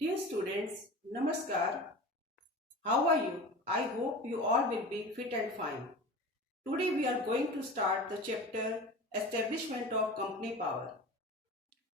Dear students, Namaskar. How are you? I hope you all will be fit and fine. Today we are going to start the chapter Establishment of Company Power.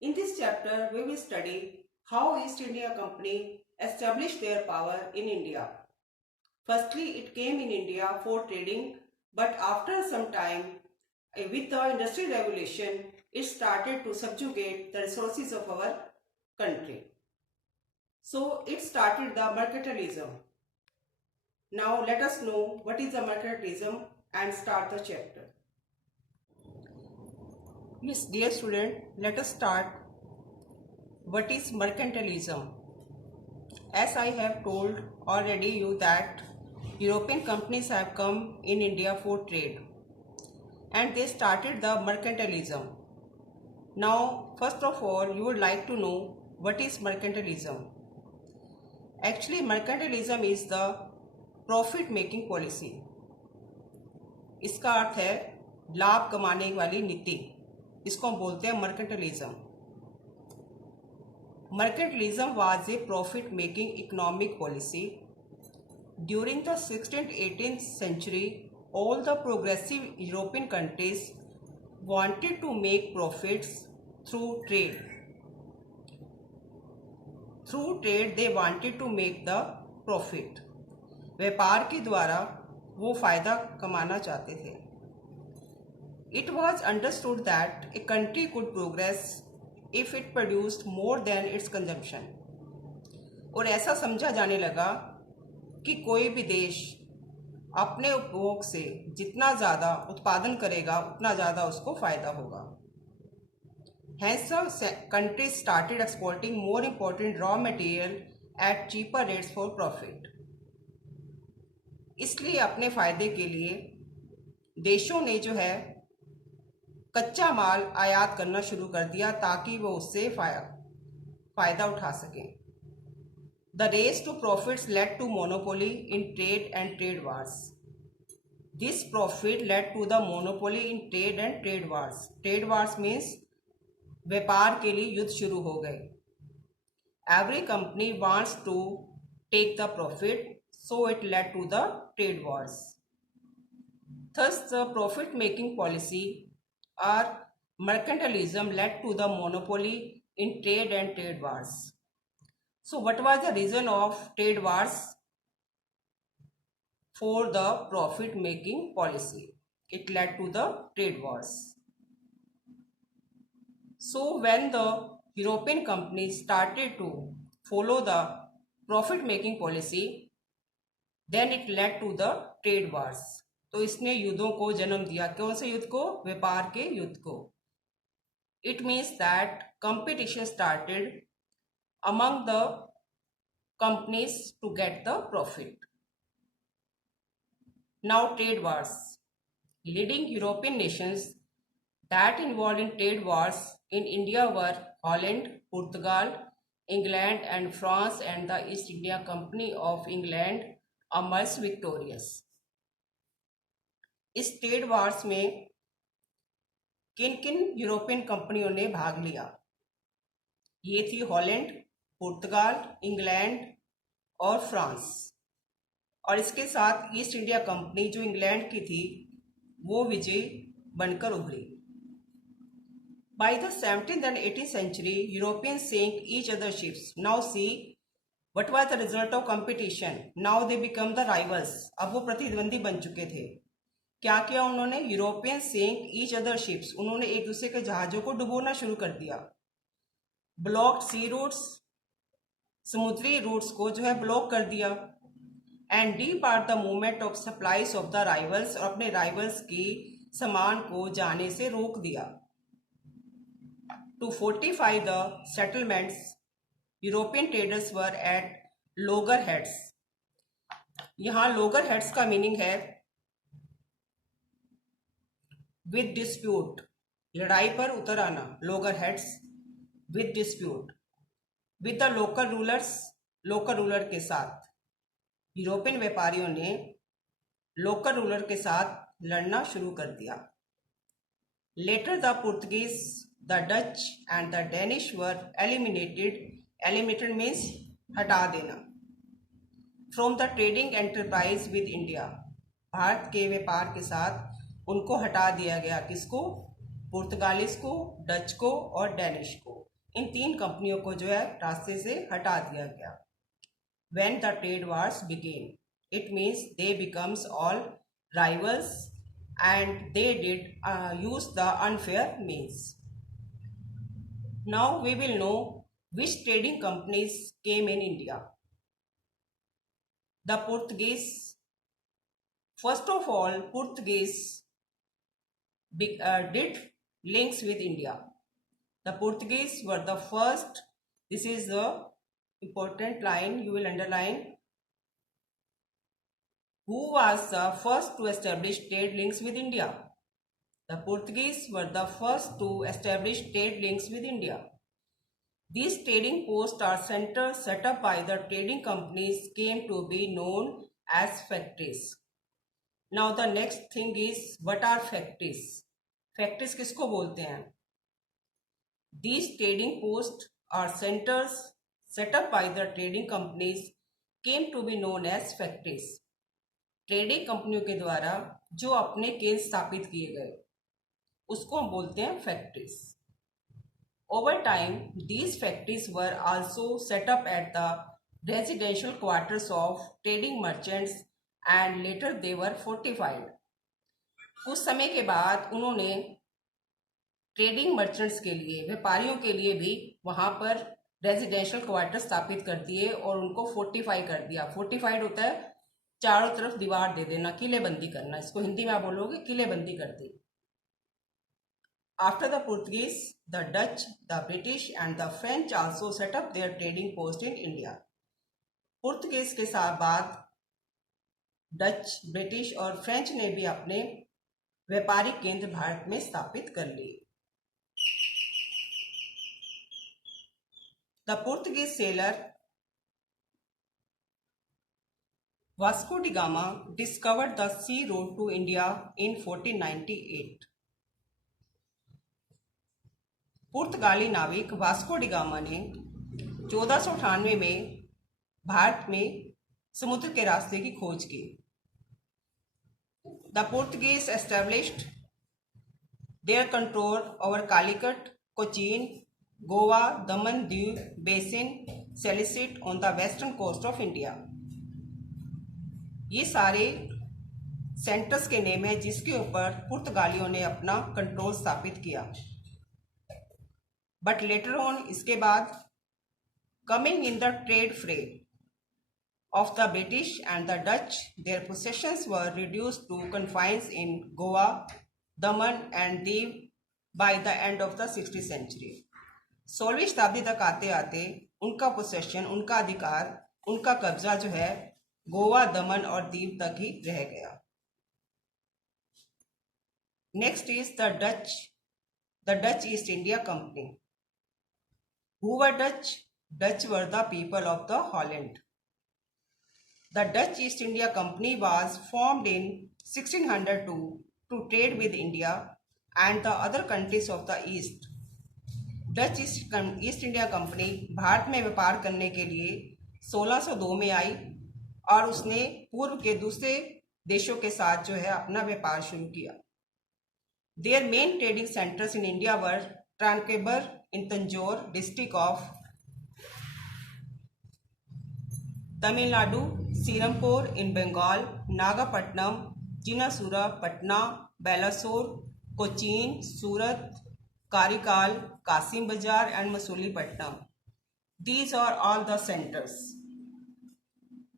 In this chapter, we will study how East India Company established their power in India. Firstly, it came in India for trading, but after some time, with the Industrial Revolution, it started to subjugate the resources of our country. So it started the mercantilism. Now let us know what is the mercantilism and start the chapter. Yes, dear student, let us start. What is mercantilism? As I have told already you that European companies have come in India for trade and they started the mercantilism. Now, first of all, you would like to know what is mercantilism. Actually, mercantilism is the profit making policy. इसका अर्थ है लाभ कमाने वाली नीति. इसको हम बोलते हैं mercantilism. Mercantilism was a profit making economic policy. During the 16th-18th century, all the progressive European countries wanted to make profits through trade. Through trade, they wanted to make the profit. व्यापार के द्वारा वो फायदा कमाना चाहते थे. It was understood that a country could progress if it produced more than it's consumption. और ऐसा समझा जाने लगा कि कोई भी देश अपने उपभोग से जितना ज़्यादा उत्पादन करेगा उतना ज़्यादा उसको फायदा होगा. Hence the country started exporting more important raw material at cheaper rates for profit. इसलिए अपने फायदे के लिए देशों ने जो है कच्चा माल आयात करना शुरू कर दिया ताकि वो उससे फायदा उठा सकें. The race to profits led to monopoly in trade and trade wars. This profit led to the monopoly in trade and trade wars. Trade wars means व्यापार के लिए युद्ध शुरू हो गए. Every company wants to take the profit, so it led to the trade wars. Thus, the profit-making policy or mercantilism led to the monopoly in trade and trade wars. So, what was the reason of trade wars? For the profit-making policy, it led to the trade wars. So, when the European companies started to follow the profit-making policy, then it led to the trade wars. तो इसने युद्धों को जन्म दिया. कौन से युद्ध को? व्यापार के युद्ध को. It means that competition started among the companies to get the profit. Now trade wars. Leading European nations that involved in trade wars in India were Holland, Portugal, England and France, and the East India Company of England emerged victorious. इस trade wars में किन किन European कंपनियों ने भाग लिया? ये थी हॉलैंड, पुर्तगाल, इंग्लैंड और फ्रांस. और इसके साथ ईस्ट इंडिया कंपनी जो इंग्लैंड की थी वो विजयी बनकर उभरी. By the 17th and 18th century, Europeans sank each other's ships. Now see, what was the result of competition? Now they become the rivals. अब वो प्रतिद्वंदी बन चुके थे. क्या किया उन्होंने? यूरोपियन सेंक ईच अदर शिप्स. उन्होंने एक दूसरे के जहाजों को डुबोना शुरू कर दिया. ब्लॉक्ड सी रूट्स, समुद्री रूट्स को जो है ब्लॉक कर दिया. And debarred the movement of supplies of the rivals. और अपने राइवल्स की सामान को जाने से रोक दिया. To fortify the settlements, European traders were at loggerheads. यहां लोगर हेड्स का मीनिंग है विद डिस्प्यूट, लड़ाई पर उतर आना. Loggerheads with dispute with the local rulers. Local ruler के साथ यूरोपियन व्यापारियों ने लोकल रूलर के साथ लड़ना शुरू कर दिया. Later the Portuguese, the Dutch and the Danish were eliminated. Eliminated means हटा देना। From the trading enterprise with India, Bharat के व्यापार के साथ उनको हटा दिया गया। किसको? पुर्तगालिस को, डच को और डेनिश को। इन 3 कंपनियों को जो है रास्ते से हटा दिया गया। When the trade wars began, it means they becomes all rivals and they did use the unfair means. Now we will know which trading companies came in India. The Portuguese. First of all, Portuguese did links with India. The Portuguese were the first. This is the important line you will underline. Who was the first to establish trade links with India? The Portuguese were the first to establish trade links with India. These trading posts or centers set up by the trading companies came to be known as factories. Now the next thing is, what are factories? Factories किसको बोलते हैं? These trading posts or centers set up by the trading companies came to be known as factories. Trading कंपनियों के द्वारा जो अपने केंद्र स्थापित किए गए उसको हम बोलते हैं factories. Over time these factories were also setup at the residential quarters of trading merchants and later they were fortified. कुछ समय के बाद उन्होंने ट्रेडिंग मर्चेंट्स के लिए, व्यापारियों के लिए भी वहां पर रेजिडेंशियल क्वार्टर स्थापित कर दिए और उनको फोर्टिफाई कर दिया। फोर्टिफाइड होता है चारों तरफ दीवार दे देना, किलेबंदी करना। इसको हिंदी में आप बोलोगे किलेबंदी कर दी। After the Portuguese, the Dutch, the British and the French also set up their trading post in India. पुर्तगीज के साथ बाद डच, ब्रिटिश और फ्रेंच ने भी अपने व्यापारिक केंद्र भारत में स्थापित कर लिए। The Portuguese seller Vasco da Gama discovered the sea road to India in 1498. पुर्तगाली नाविक वास्को डी गामा ने 1498 में भारत में समुद्र के रास्ते की खोज की। The Portuguese established their control over Calicut, Cochin, Goa, Daman, Diu basin, Salicet on the western coast of India. ये सारे सेंटर्स के नेम है जिसके ऊपर पुर्तगालियों ने अपना कंट्रोल स्थापित किया। बट लेटर ऑन, इसके बाद coming in the trade fray of the British and the Dutch, their possessions were reduced to confines in Goa, Daman and Diu by the end of the 16th century. 16वीं शताब्दी तक आते आते उनका पोसेशन, उनका अधिकार, उनका कब्जा जो है गोवा, दमन और दीव तक ही रह गया। Next is the Dutch East India company. Who were Dutch? Dutch were the people of the Holland. The Dutch East India company was formed in 1602 to trade with India and the other countries of the east. Dutch East India company Bharat में व्यापार करने के लिए 1602 में आई और उसने पूर्व के दूसरे देशों के साथ जो है अपना व्यापार शुरू किया। Their main trading centres in India were Tranquebar in Tanjore district of Tamil Nadu, Serampore in Bengal, Nagapattinam, Chinsurah, Patna, Balasore, Cochin, Surat, Karikal, Kasim Bazar and Masulipatnam. These are all the centers.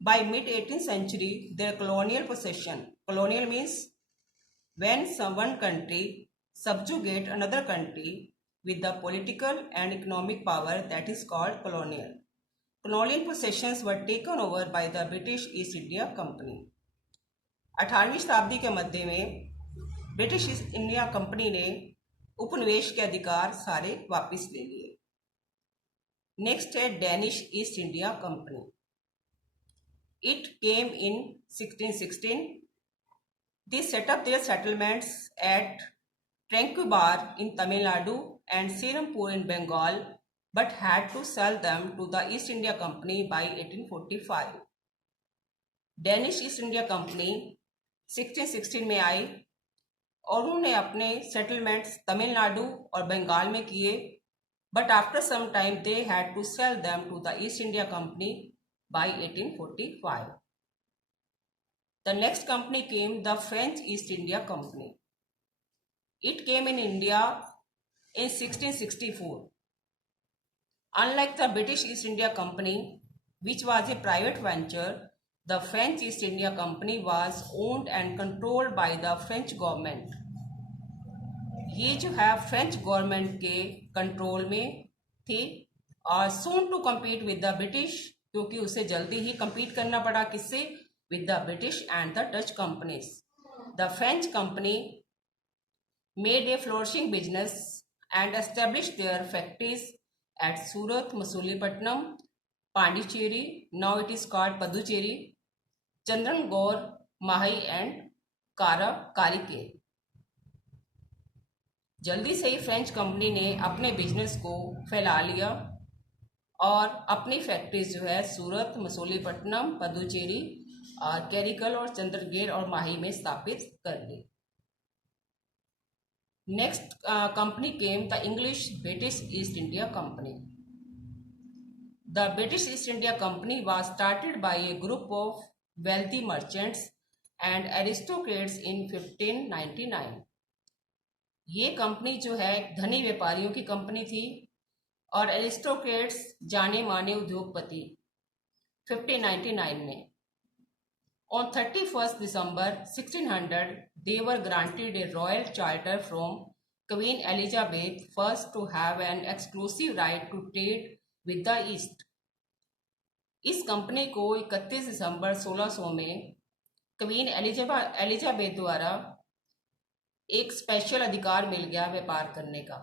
By mid-18th century, their colonial possession. Colonial means when one country subjugate another country with the political and economic power, that is called colonial. Colonial possessions were taken over by the British East India Company. 18वीं शताब्दी के मध्य में British East India company ने उपनिवेश के अधिकार सारे वापस ले लिए। नेक्स्ट है Danish east India company. It came in 1616. They set up their settlements at Tranquebar in Tamil Nadu and Serampore in Bengal but had to sell them to the East India Company by 1845. Danish east India company 1616 में आई और उन्होंने अपने settlements Tamil Nadu और बंगाल में किए, but after some time they had to sell them to the East India company by 1845. The next company came the French East India Company. It came in India in 1664. Unlike the British East India Company, which was a private venture, the French East India Company was owned and controlled by the French government. ये जो है French government के control में थी और soon to compete with the British, क्योंकि उसे जल्दी ही compete करना पड़ा किससे, with the British and the Dutch companies. The French company made a flourishing business and established their factories at Surat, Masulipatam, Pondicherry, now it is called Puducherry, Chandrangore, Mahi and Karikal. जल्दी से ही French company ने अपने business को फैला लिया और अपनी factories जो है सूरत, मसूलीपट्टनम, पदुचेरी और कैरिकल और चंद्रगेर और माही में स्थापित कर ली. Next company came the English British East India company. The British East India company was started by a group of wealthy merchants and aristocrats in 1599. ये कंपनी जो है धनी व्यापारियों की कंपनी थी और एरिस्टोक्रेट्स जाने माने उद्योगपति 1599 में. On 31st December 1600, they were granted a royal charter from Queen Elizabeth I to have an exclusive right to trade with the East. इस कंपनी को 31 दिसंबर 1600 में क्वीन एलिजाबेथ द्वारा एक स्पेशल अधिकार मिल गया व्यापार करने का.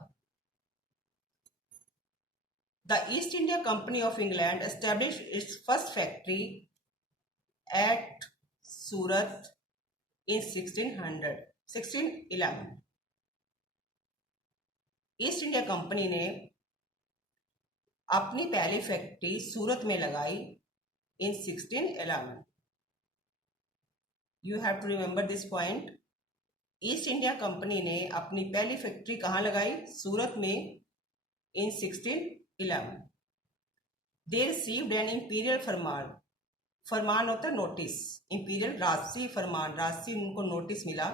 The East India Company of England established its first factory at Surat in 1611. East India company ने अपनी पहली फैक्ट्री सूरत में लगाई in 1611. You have to remember this point. East India company ने अपनी पहली फैक्ट्री कहाँ लगाई? सूरत में in 1611. They received an imperial फरमान. फरमान होता है नोटिस. इंपीरियल राजसी फरमान, राजसी उनको नोटिस मिला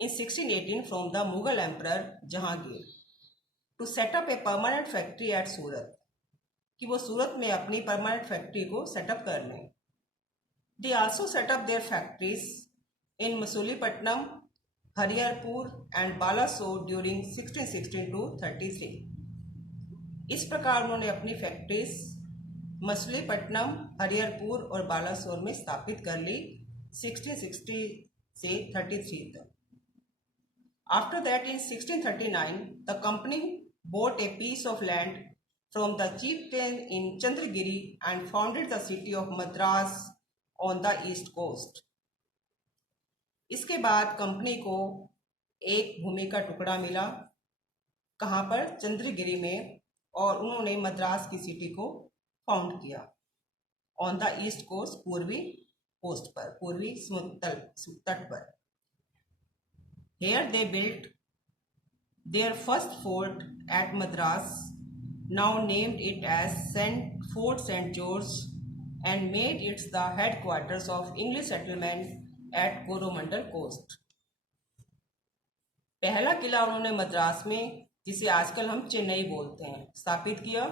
in 1618 from the Mughal Emperor Jahangir to set up a permanent factory at सूरत, कि वो सूरत में अपनी परमानेंट फैक्ट्री को सेटअप कर लें. They also set up their factories in Masulipatnam, Hariharpur and Balasore during 1616 to 33. इस प्रकार उन्होंने अपनी फैक्ट्रीज मसूलीपट्टनम, हरिहरपुर और बालासोर में स्थापित कर ली 1660 से 33 तक. After that, in 1639, the company bought a piece of land from the chieftain in Chandragiri and founded the city of Madras on the east coast. इसके बाद कंपनी को एक भूमि का टुकड़ा मिला, कहाँ पर? चंद्रगिरी में, और उन्होंने मद्रास की सिटी को फाउंड किया ऑन द ईस्ट कोस्ट, पूर्वी कोस्ट पर, पूर्वी तट पर. Here they built their first fort at Madras, now named it as Fort St. George, and made it the headquarters of English settlement at Coromandel Coast. पहला किला उन्होंने मद्रास में, जिसे आजकल हम चेन्नई बोलते हैं, स्थापित किया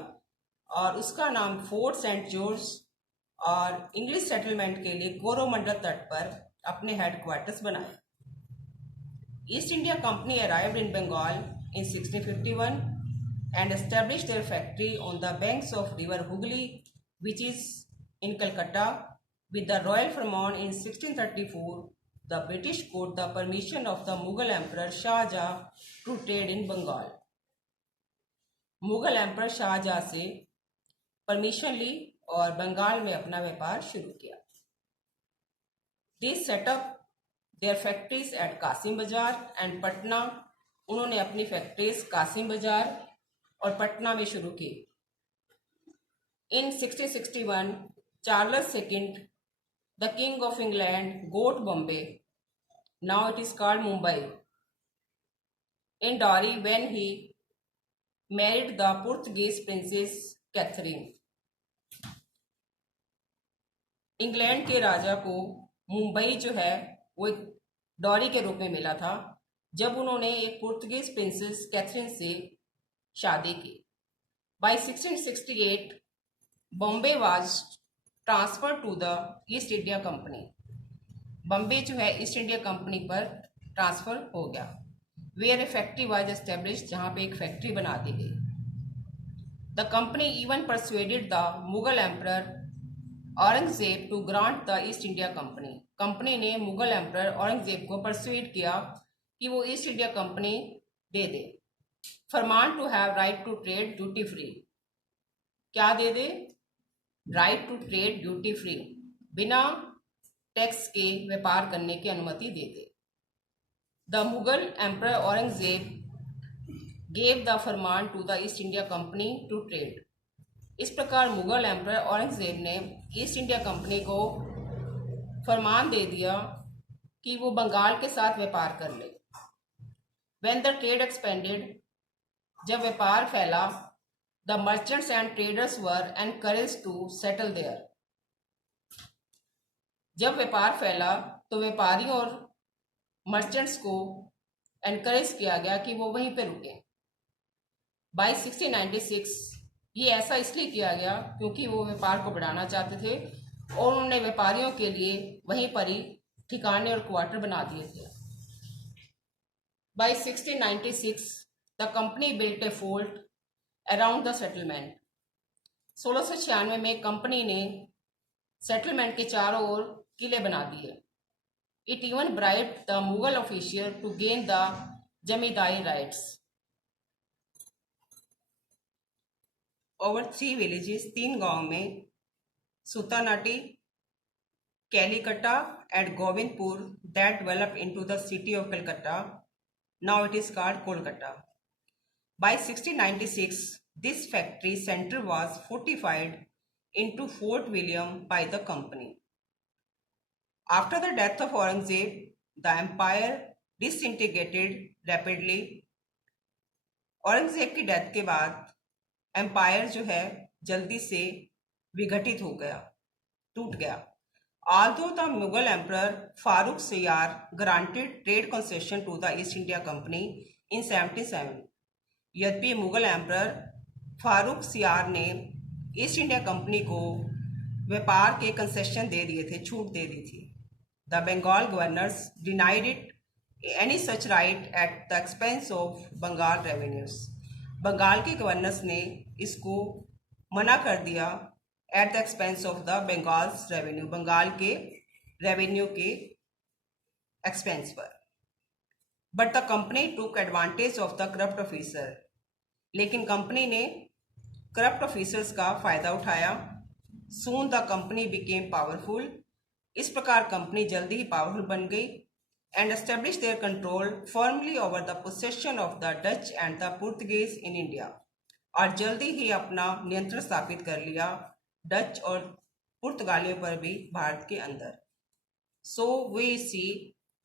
और उसका नाम फोर्ट सेंट जॉर्ज और इंग्लिश सेटलमेंट के लिए कोरोमंडल तट पर अपने हेडक्वार्टर्स बनाए. East India company arrived in Bengal in 1651 and established their factory on the banks of river Hooghly, which is in Calcutta. With the royal Farman in 1634, the British got the permission of the Mughal Emperor Shah Jahan to trade in Bengal. Mughal emperor Shahjahan से permission ली और बंगाल में अपना व्यापार शुरू किया. They set up their factories at Qasim बाजार and Patna. उन्होंने अपनी फैक्ट्रीज कासिम बाजार और पटना में शुरू की. In 1661, Charles II, the King of England, got Bombay, now it is called Mumbai, in dowry when he married the Portuguese princess Catherine. England के राजा को मुंबई जो है वो एक डॉरी के रूप में मिला था जब उन्होंने एक पुर्तगीज प्रिंसेस कैथरीन से शादी की। By 1668 Bombay was transfer to the East India company. Bombay जो है ईस्ट इंडिया कंपनी पर ट्रांसफर हो गया। Where a factory was establish, जहाँ पे एक फैक्ट्री बना दी गई। The company even persuaded the Mughal emperor Aurangzeb to grant the East India company. Company ने मुगल एम्परर औरंगजेब को परसुएड किया कि वो ईस्ट इंडिया कंपनी दे दे। फरमान to have right to trade duty free, क्या दे दे? Right to trade duty free, बिना टैक्स के व्यापार करने की अनुमति दे दे। The Mughal emperor Aurangzeb gave the farman to the East India company to trade. इस प्रकार मुगल एम्परर औरंगजेब ने ईस्ट इंडिया कंपनी को फरमान दे दिया कि वो बंगाल के साथ व्यापार कर ले। व्हेन द ट्रेड एक्सपेंडेड, जब व्यापार फैला, the merchants and traders were encouraged to settle there. जब व्यापार फैला तो व्यापारियों और मर्चेंट्स को एनकरेज किया गया कि वो वहीं पे रुके। बाय 1696 ये ऐसा इसलिए किया गया क्योंकि वो व्यापार को बढ़ाना चाहते थे और उन्होंने व्यापारियों के लिए वहीं पर ही ठिकाने और क्वार्टर बना दिए थे। By 1696 the company built a fort around the settlement. 1696 में कंपनी ने सेटलमेंट के चारों ओर किले बना दिए। It even bribed the Mughal official to gain the zamindari rights. Over 3 villages, 3 गांव में Sutanati, Kalikata and Govindpur that developed into the city of Calcutta. Now it is called Kolkata. By 1696, this factory center was fortified into Fort William by the company. After the death of Aurangzeb, the empire disintegrated rapidly. Aurangzeb की death के बाद empire जो है जल्दी से विघटित हो गया, टूट गया। Although the Mughal Emperor Farooq Siyar granted trade concession to the East India Company in 1707, यद्यपि मुगल एम्परर फारूक सियार ने ईस्ट इंडिया कंपनी को व्यापार के कंसेशन दे दिए थे, छूट दे दी थी। The Bengal governors denied it any such right at the expense of Bengal revenues. Bengal के गवर्नर्स ने इसको मना कर दिया at the expense of the Bengal's revenue, Bengal के रेवेन्यू के एक्सपेंस पर। But the company took advantage of the corrupt officer, लेकिन कंपनी ने करप्ट ऑफिसर्स का फायदा उठाया। Soon the company became powerful, इस प्रकार कंपनी जल्दी ही पावरफुल बन गई। And establish their control firmly over the possession of the Dutch and the Portuguese in India, और जल्दी ही अपना नियंत्रण स्थापित कर लिया डच और पुर्तगालियों पर भी भारत के अंदर। So we see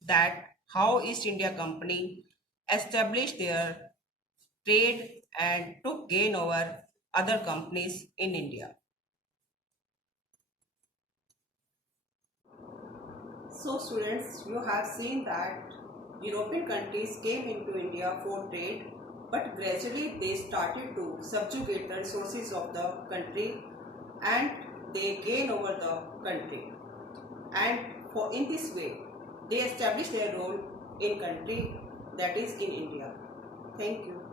that how East India company establish their trade and took gain over other companies in India. So students, you have seen that European countries came into India for trade, but gradually they started to subjugate the resources of the country and they gain over the country, and in this way they establish their role in country, that is in India. Thank you.